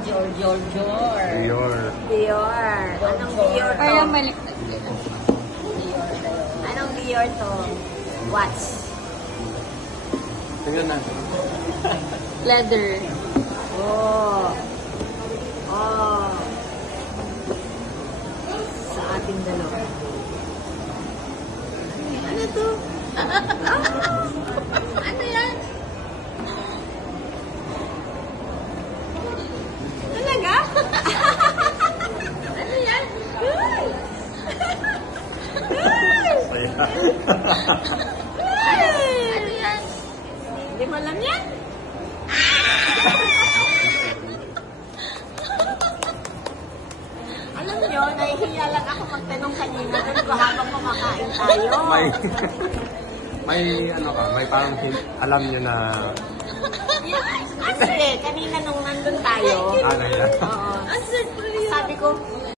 Dior. Dior. Dior. Anong Dior to? Kaya maliktad. Anong Dior to? Watch. Tingnan natin. Leather. Oh. Oh. Sa ating dalawa. Ano to? Ano yan? Talaga? Ano yan? Saya. Ano yan? Hindi mo alam yan? Alam nyo, nahihiya lang ako magtanong kanina doon ko habang kumakain tayo. may ano ka, may parang alam niyo na Kasi kanina nung nandun tayo, ano yan. oo, sabi ko,